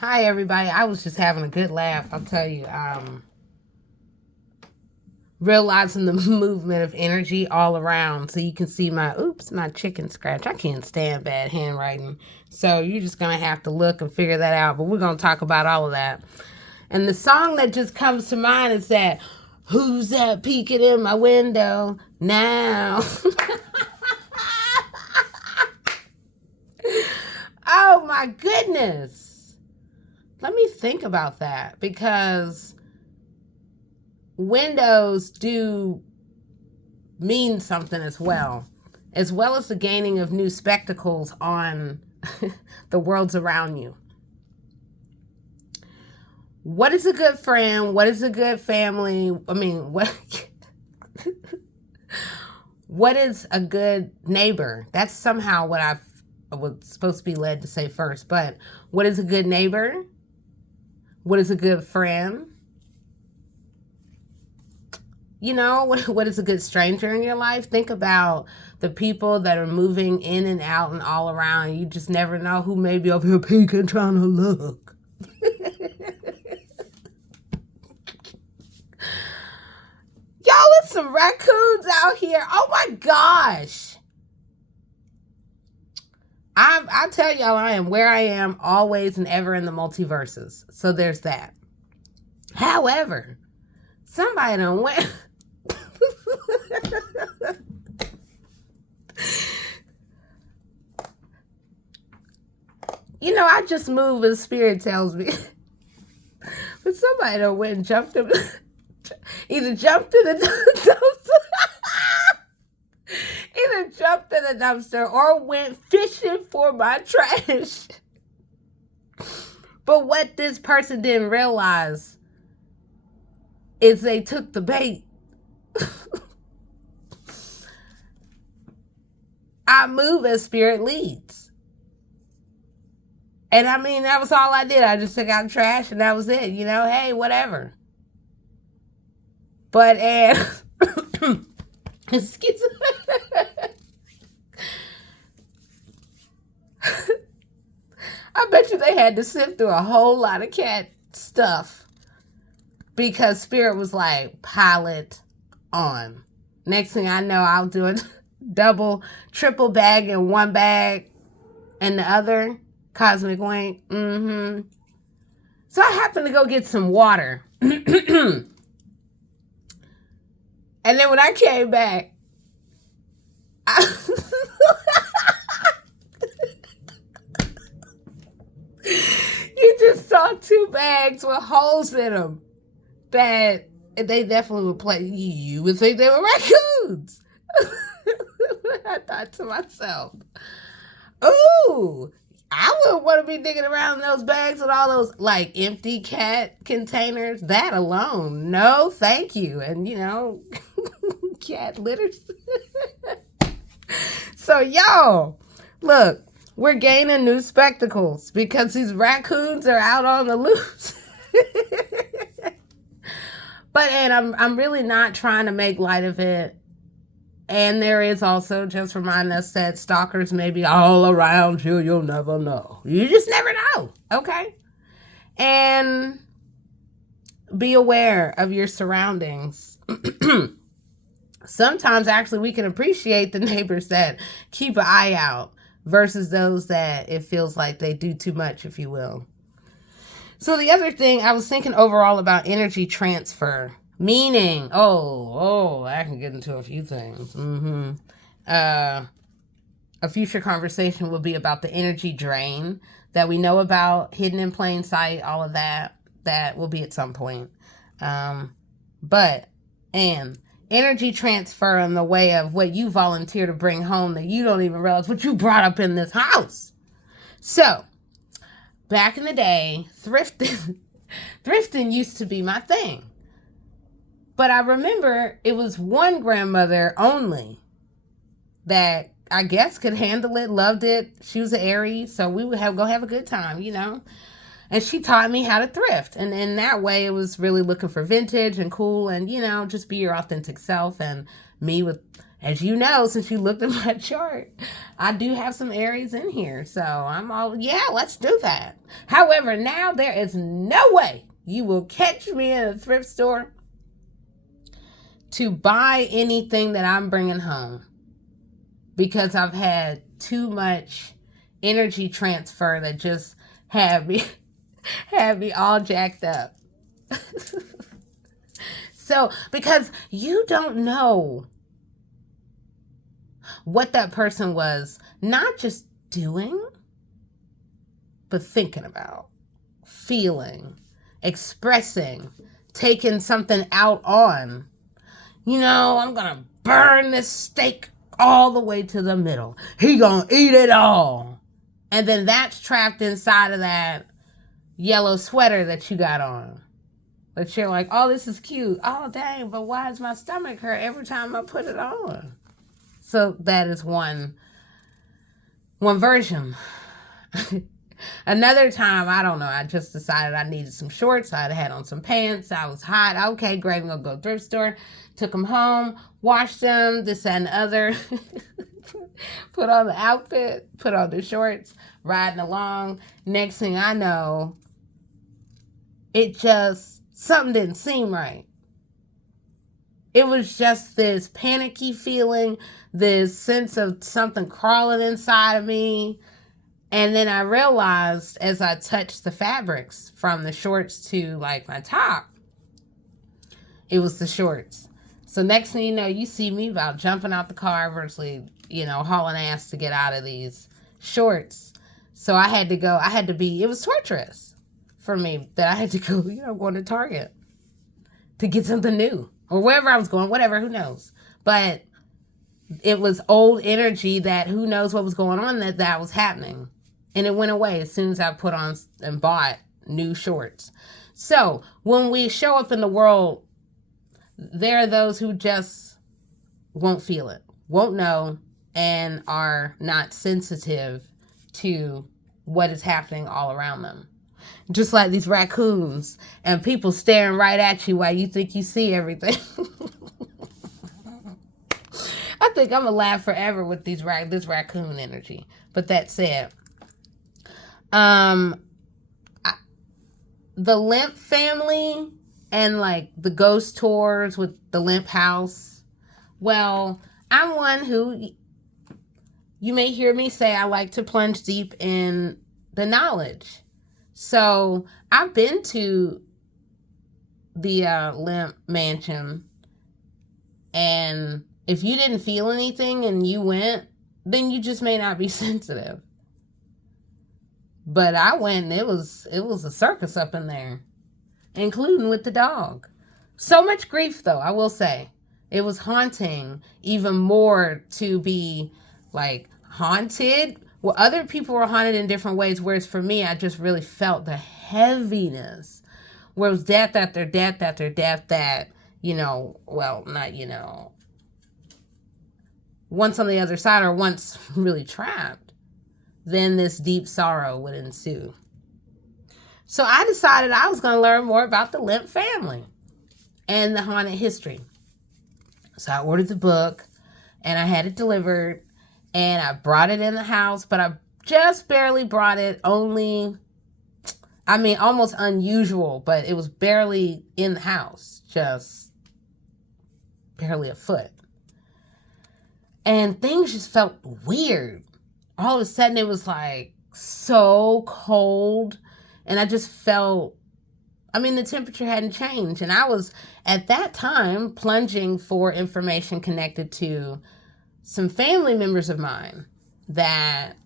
Hi, everybody. I was just having a good laugh. I'll tell you. Realizing the movement of energy all around. So you can see my chicken scratch. I can't stand bad handwriting. So you're just going to have to look and figure that out. But we're going to talk about all of that. And the song that just comes to mind is that, who's that peeking in my window now? Oh my goodness. Let me think about that, because windows do mean something as well as the gaining of new spectacles on the worlds around you. What is a good friend? What is a good family? I mean, what is a good neighbor? That's somehow what I was supposed to be led to say first. But what is a good neighbor? What is a good friend? You know, what is a good stranger in your life? Think about the people that are moving in and out and all around. You just never know who may be over here peeking, trying to look. Y'all, it's some raccoons out here. Oh my gosh. I tell y'all, I am where I am always and ever in the multiverses. So there's that. However, somebody done went. You know, I just move as spirit tells me. But somebody done went and jumped in, either jumped in the dumpster, either jumped in the dumpster or went fishing for my trash. But what this person didn't realize is they took the bait. I move as spirit leads. And I mean, that was all I did. I just took out trash and that was it. You know, hey, whatever. But, and, excuse me. I bet you they had to sift through a whole lot of cat stuff because spirit was like, pilot on. Next thing I know, I'll do a double, triple bag in one bag and the other. Cosmic Wink. So I happened to go get some water. And then when I came back, you just saw two bags with holes in them that they definitely would play. You would think they were raccoons. I thought to myself, ooh, I wouldn't want to be digging around in those bags with all those like empty cat containers. That alone, no, thank you. And you know, cat litters. So y'all, look, we're gaining new spectacles because these raccoons are out on the loose. But and I'm really not trying to make light of it. And there is also just reminding us that stalkers may be all around you. You'll never know. You just never know. Okay? And be aware of your surroundings. Sometimes, actually, we can appreciate the neighbors that keep an eye out versus those that it feels like they do too much, if you will. So the other thing, I was thinking overall about energy transfer. Meaning, I can get into a few things. A future conversation will be about the energy drain that we know about, hidden in plain sight, all of that. That will be at some point. But energy transfer in the way of what you volunteer to bring home that you don't even realize what you brought up in this house. So, back in the day, thrifting used to be my thing. But I remember it was one grandmother only that I guess could handle it, loved it. She was an Aries, so we would go have a good time, you know. And she taught me how to thrift. And in that way, it was really looking for vintage and cool and, you know, just be your authentic self. And me with As you know, since you looked at my chart, I do have some Aries in here. So I'm all, yeah, let's do that. However, now there is no way you will catch me in a thrift store to buy anything that I'm bringing home, because I've had too much energy transfer that just had me all jacked up. So, because you don't know what that person was not just doing, but thinking about, feeling, expressing, taking something out on. You know, I'm gonna burn this steak all the way to the middle. He gonna eat it all. And then that's trapped inside of that yellow sweater that you got on. But you're like, oh, this is cute. Oh, dang, but why does my stomach hurt every time I put it on? So that is one version. Another time, I don't know, I just decided I needed some shorts. I had on some pants. I was hot. Okay, great, I'm going to go to the thrift store. Took them home, washed them, this, that, and the other. Put on the outfit, put on the shorts, riding along. Next thing I know, something didn't seem right. It was just this panicky feeling, this sense of something crawling inside of me. And then I realized as I touched the fabrics from the shorts to like my top, it was the shorts. So next thing you know, you see me about jumping out the car, virtually, hauling ass to get out of these shorts. So I had to go, it was torturous for me that I had to go, going to Target to get something new or wherever I was going, whatever, who knows. But it was old energy that who knows what was going on that was happening. And it went away as soon as I put on and bought new shorts. So when we show up in the world, there are those who just won't feel it, won't know, and are not sensitive to what is happening all around them. Just like these raccoons and people staring right at you while you think you see everything. I think I'm going to laugh forever with this raccoon energy. But that said, the Lemp family and like the ghost tours with the Lemp house. Well, I'm one who, you may hear me say, I like to plunge deep in the knowledge. So I've been to the Lemp mansion, and if you didn't feel anything and you went, then you just may not be sensitive. But I went and it was a circus up in there, including with the dog. So much grief, though, I will say. It was haunting, even more to be like haunted. Well, other people were haunted in different ways, whereas for me, I just really felt the heaviness. Where it was death after death after death that, once on the other side or once really trapped, then this deep sorrow would ensue. So I decided I was going to learn more about the Lemp family and the haunted history. So I ordered the book and I had it delivered and I brought it in the house, but I just barely brought it, almost unusual, but it was barely in the house, just barely a foot. And things just felt weird. All of a sudden it was like so cold, and I just felt, the temperature hadn't changed. And I was at that time plunging for information connected to some family members of mine that,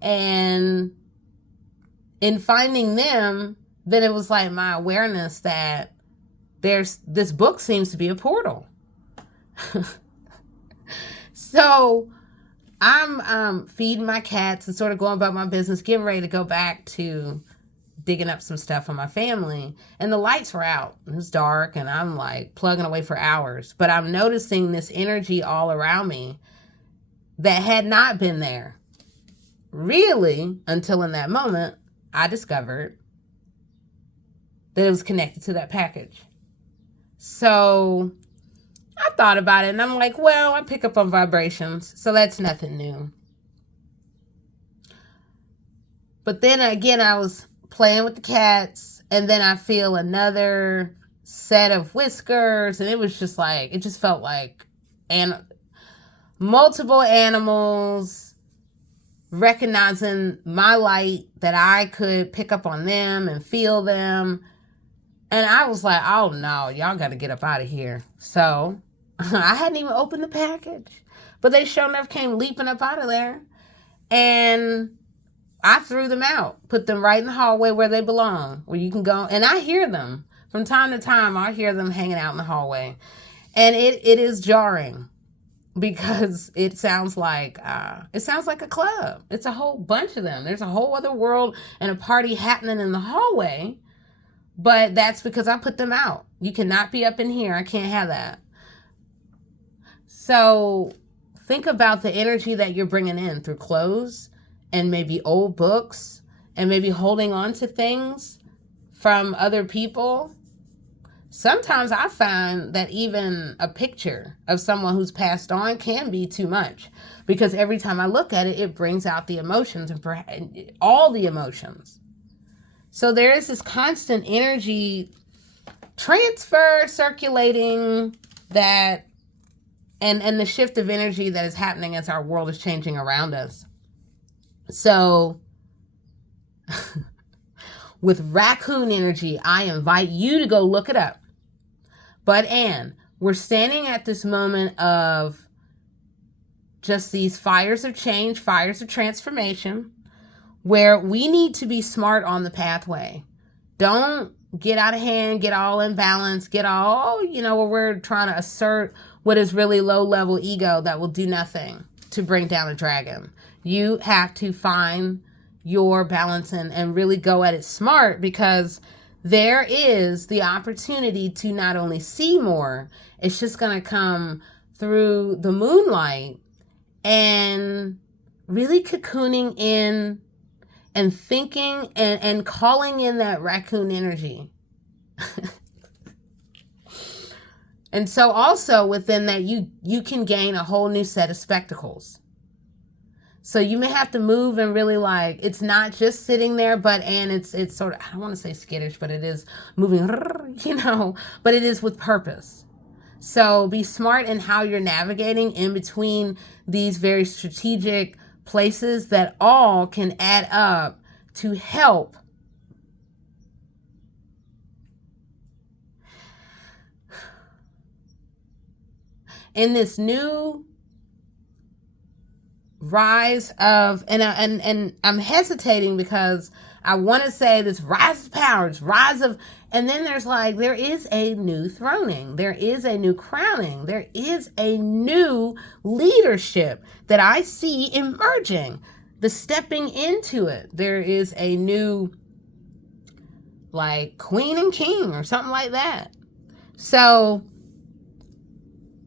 and in finding them, then it was like my awareness that this book seems to be a portal. So I'm feeding my cats and sort of going about my business, getting ready to go back to digging up some stuff on my family. And the lights were out. It was dark and I'm like plugging away for hours. But I'm noticing this energy all around me that had not been there really until in that moment I discovered that it was connected to that package. So I thought about it and I'm like, well, I pick up on vibrations, so that's nothing new. But then again, I was playing with the cats and then I feel another set of whiskers and it was just like, it just felt like multiple animals recognizing my light, that I could pick up on them and feel them. And I was like, oh no, y'all got to get up out of here. So I hadn't even opened the package, but they sure enough came leaping up out of there. And I threw them out, put them right in the hallway where they belong, where you can go. And I hear them from time to time. I hear them hanging out in the hallway. And it is jarring because it sounds like a club. It's a whole bunch of them. There's a whole other world and a party happening in the hallway. But that's because I put them out. You cannot be up in here. I can't have that. So think about the energy that you're bringing in through clothes and maybe old books and maybe holding on to things from other people. Sometimes I find that even a picture of someone who's passed on can be too much because every time I look at it, it brings out the emotions and all the emotions. So there is this constant energy transfer circulating that and the shift of energy that is happening as our world is changing around us. So with raccoon energy, I invite you to go look it up. But Anne, we're standing at this moment of just these fires of change, fires of transformation, where we need to be smart on the pathway. Don't get out of hand, get all imbalanced, get all, where we're trying to assert what is really low-level ego that will do nothing to bring down a dragon. You have to find your balance and really go at it smart, because there is the opportunity to not only see more, it's just going to come through the moonlight and really cocooning in and thinking and calling in that raccoon energy. And so also within that, you can gain a whole new set of spectacles. So you may have to move and really it's not just sitting there, but it's sort of, I don't want to say skittish, but it is moving, but it is with purpose. So be smart in how you're navigating in between these very strategic places that all can add up to help in this new rise of, and I'm hesitating because I want to say this rise of power, this rise of, and then there is a new throning, there is a new crowning, there is a new leadership that I see emerging, the stepping into it. There is a new queen and king or something like that. So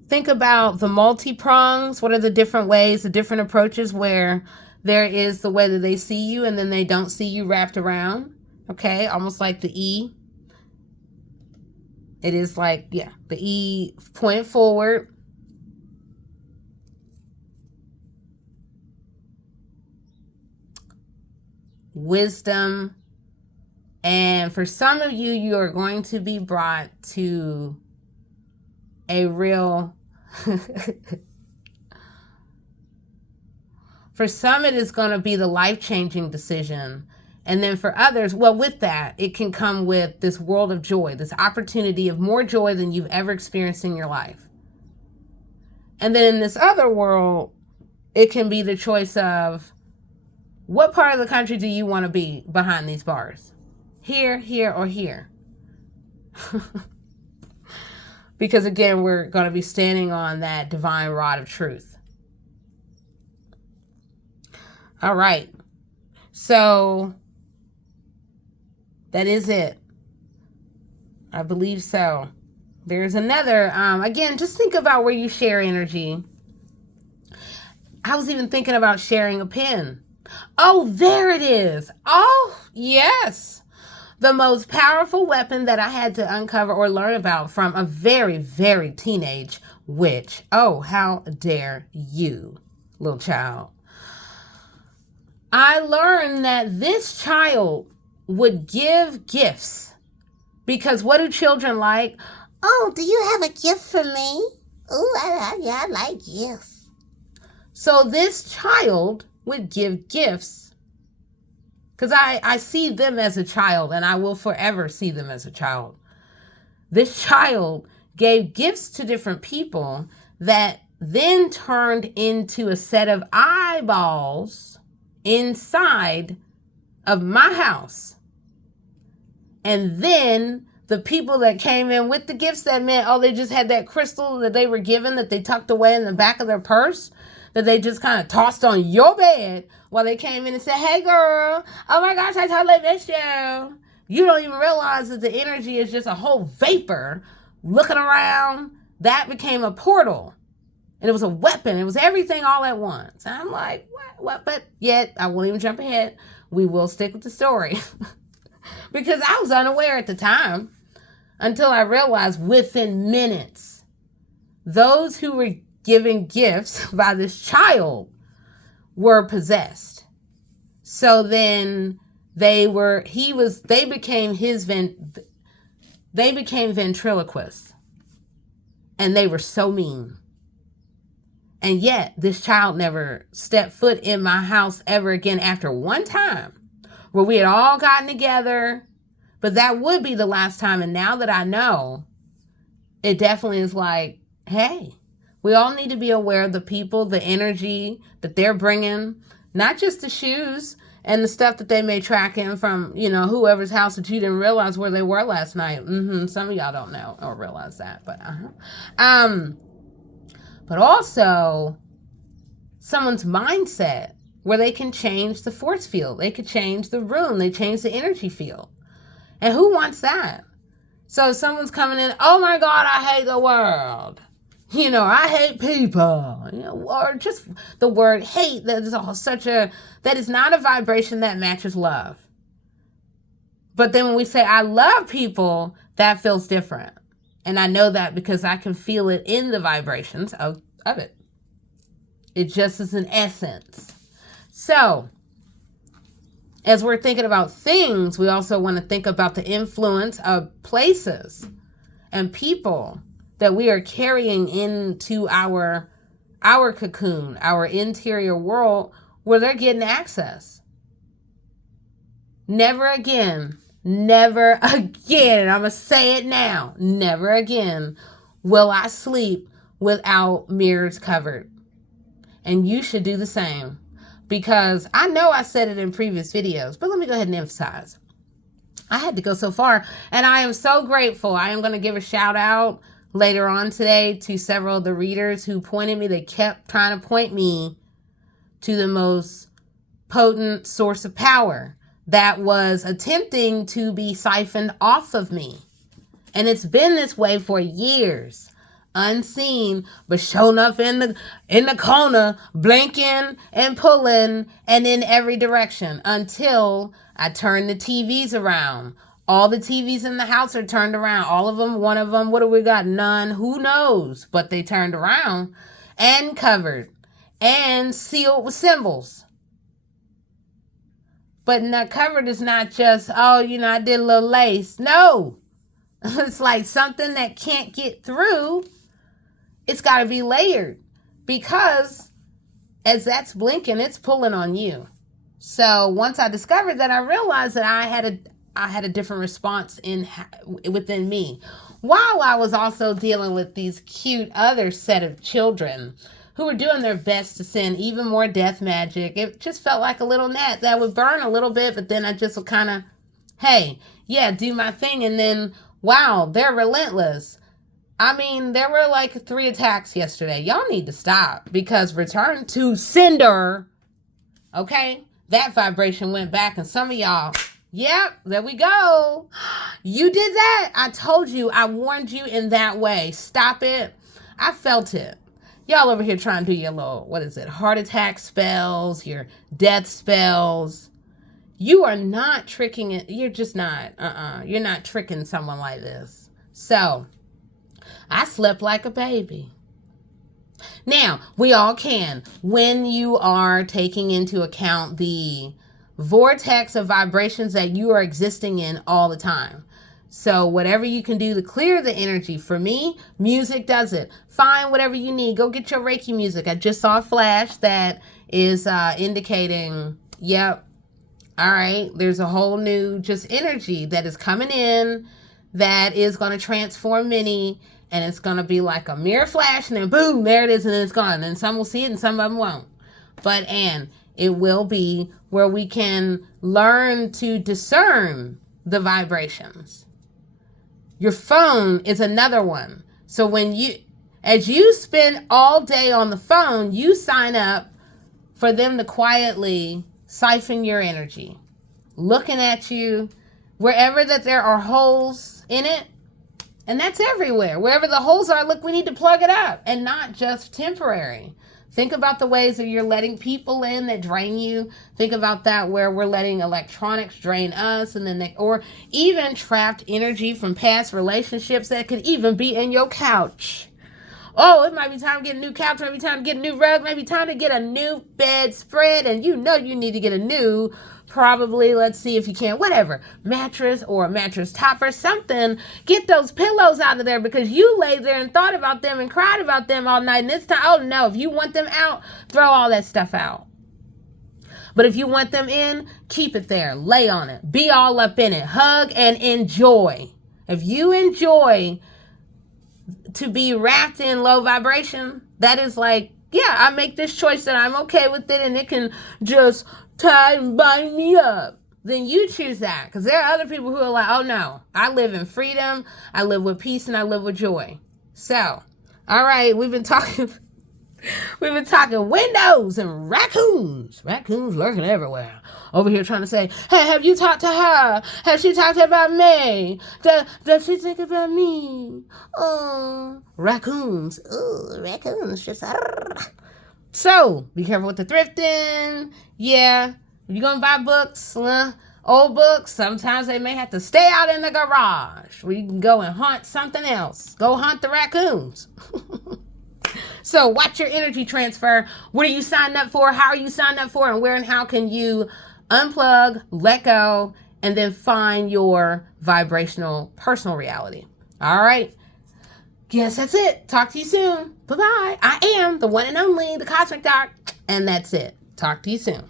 think about the multi-prongs. What are the different ways, the different approaches where there is the way that they see you and then they don't see you wrapped around? Okay, almost like the E. It is the E pointed forward. Wisdom. And for some of you, you are going to be brought to a real... For some, it is going to be the life-changing decision. And then for others, well, with that, it can come with this world of joy, this opportunity of more joy than you've ever experienced in your life. And then in this other world, it can be the choice of, what part of the country do you want to be behind these bars? Here, here, or here? Because again, we're going to be standing on that divine rod of truth. All right. So that is it. I believe so. There's another, again, just think about where you share energy. I was even thinking about sharing a pen. Oh, there it is. Oh, yes. The most powerful weapon that I had to uncover or learn about from a very, very teenage Which, oh, how dare you, little child. I learned that this child would give gifts because what do children like? Oh, do you have a gift for me? Oh, yeah, I like gifts. So this child would give gifts because I see them as a child and I will forever see them as a child. This child gave gifts to different people that then turned into a set of eyeballs inside of my house. And then the people that came in with the gifts, that meant, oh, they just had that crystal that they were given that they tucked away in the back of their purse, that they just kind of tossed on your bed while they came in and said, hey girl, oh my gosh, I totally missed you. You don't even realize that the energy is just a whole vapor looking around. That became a portal. And it was a weapon. It was everything all at once. And I'm like, what? But yet, I won't even jump ahead. We will stick with the story. Because I was unaware at the time until I realized within minutes, those who were given gifts by this child were possessed. So then they became ventriloquists. And they were so mean. And yet, this child never stepped foot in my house ever again after one time where we had all gotten together. But that would be the last time. And now that I know, it definitely is like, hey, we all need to be aware of the people, the energy that they're bringing, not just the shoes and the stuff that they may track in from, whoever's house that you didn't realize where they were last night. Some of y'all don't know or realize that, but but also someone's mindset where they can change the force field. They could change the room. They change the energy field. And who wants that? So if someone's coming in, oh my God, I hate the world. I hate people. Or just the word hate, that is not a vibration that matches love. But then when we say I love people, that feels different. And I know that because I can feel it in the vibrations of it. It just is an essence. So, as we're thinking about things, we also want to think about the influence of places and people that we are carrying into our cocoon, our interior world, where they're getting access. Never again, and I'm going to say it now, never again will I sleep without mirrors covered. And you should do the same. Because I know I said it in previous videos, but let me go ahead and emphasize. I had to go so far, and I am so grateful. I am going to give a shout out later on today to several of the readers who pointed me. They kept trying to point me to the most potent source of power that was attempting to be siphoned off of me. And it's been this way for years. Unseen, but shown up in the corner, blinking and pulling and in every direction until I turned the TVs around. All the TVs in the house are turned around. All of them, one of them, what do we got? None. Who knows? But they turned around and covered and sealed with symbols. But not covered is not just, I did a little lace. No. It's like something that can't get through. It's got to be layered because as that's blinking, it's pulling on you. So once I discovered that, I realized that I had a different response within me, while I was also dealing with these cute other set of children who were doing their best to send even more death magic. It just felt like a little gnat that would burn a little bit, but then I just would kind of, hey, yeah, do my thing. And then, wow, they're relentless. There were like 3 attacks yesterday. Y'all need to stop because return to sender. Okay? That vibration went back and some of y'all, yep, there we go. You did that. I told you. I warned you in that way. Stop it. I felt it. Y'all over here trying to do your little, heart attack spells, your death spells. You are not tricking it. You're just not. You're not tricking someone like this. So, I slept like a baby. Now, we all can. When you are taking into account the vortex of vibrations that you are existing in all the time. So whatever you can do to clear the energy. For me, music does it. Find whatever you need. Go get your Reiki music. I just saw a flash that is indicating, yep, all right, there's a whole new just energy that is coming in that is going to transform many, and it's going to be like a mirror flash, and then boom, there it is, and then it's gone. And some will see it and some of them won't. But, and it will be where we can learn to discern the vibrations. Your phone is another one. So when as you spend all day on the phone, you sign up for them to quietly siphon your energy, looking at you wherever that there are holes in it. And that's everywhere. Wherever the holes are, look, we need to plug it up, and not just temporary. Think about the ways that you're letting people in that drain you. Think about that where we're letting electronics drain us, and then or even trapped energy from past relationships that could even be in your couch. Oh, it might be time to get a new couch, maybe time to get a new rug, maybe time to get a new bedspread, and you know you need to get a new, probably, let's see if you can, whatever, mattress or a mattress topper, something. Get those pillows out of there because you lay there and thought about them and cried about them all night, and it's time, oh no, if you want them out, throw all that stuff out. But if you want them in, keep it there, lay on it, be all up in it, hug and enjoy. If you enjoy to be wrapped in low vibration, that is like, yeah, I make this choice that I'm okay with it and it can just tie and bind me up, then you choose that. Because there are other people who are like, oh no, I live in freedom, I live with peace, and I live with joy. So, all right, we've been talking windows and raccoons. Raccoons lurking everywhere. Over here trying to say, hey, have you talked to her? Has she talked about me? Does she think about me? Oh, raccoons. Oh, raccoons just... So, be careful with the thrifting. Yeah, if you're going to buy books, old books, sometimes they may have to stay out in the garage where you can go and hunt something else. Go hunt the raccoons. So watch your energy transfer. What are you signed up for? How are you signed up for? And where and how can you unplug, let go, and then find your vibrational personal reality? All right. Yes, that's it. Talk to you soon. Bye-bye. I am the one and only, the Cosmic Doc. And that's it. Talk to you soon.